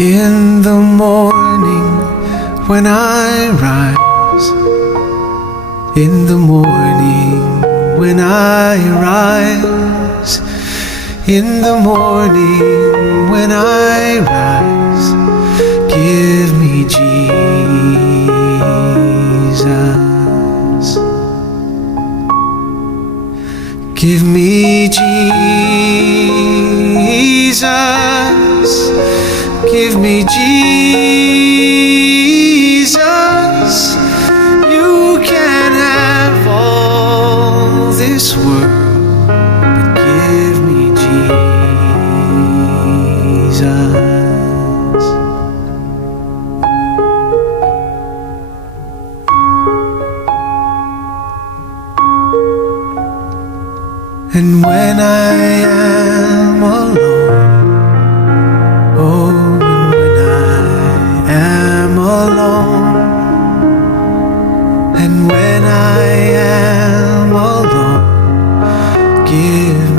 In the morning when I rise, in the morning when I rise, in the morning when I rise, give me Jesus. Give me Jesus. Give me Jesus. You can have all this world, but give me Jesus. And when I am alone, oh, and when I am alone, give